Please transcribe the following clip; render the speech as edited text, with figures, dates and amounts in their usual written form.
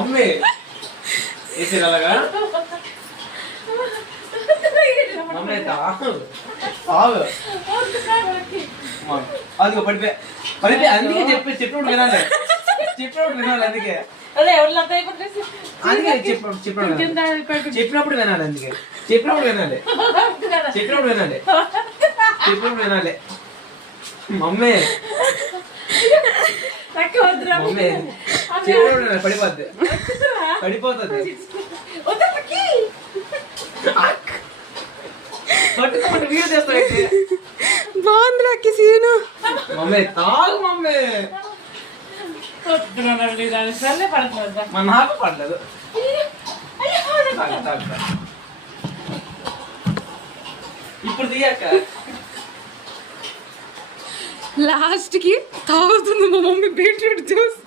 Mummy వేసి అలాగా mummy తాగు తాగు అది పడిపోయి అందుకే చెప్పినప్పుడు వినాలి అందుకే చెప్పినప్పుడు వినాలి అందుకే చెప్పినప్పుడు వినాలి మమ్మీ మమ్మీ చెప్పినప్పుడు పడిపోతుంది పట్టుకోండి వీడియో చేస్తానంటే బాగుంది లక్కీ సీను. మమ్మీ తాగు మమ్మీ నాకు పడలేదు ఇప్పుడు తీయక్క లాస్ట్ కి తాగుతుంది మా మమ్మీ బీట్రూట్ జ్యూస్.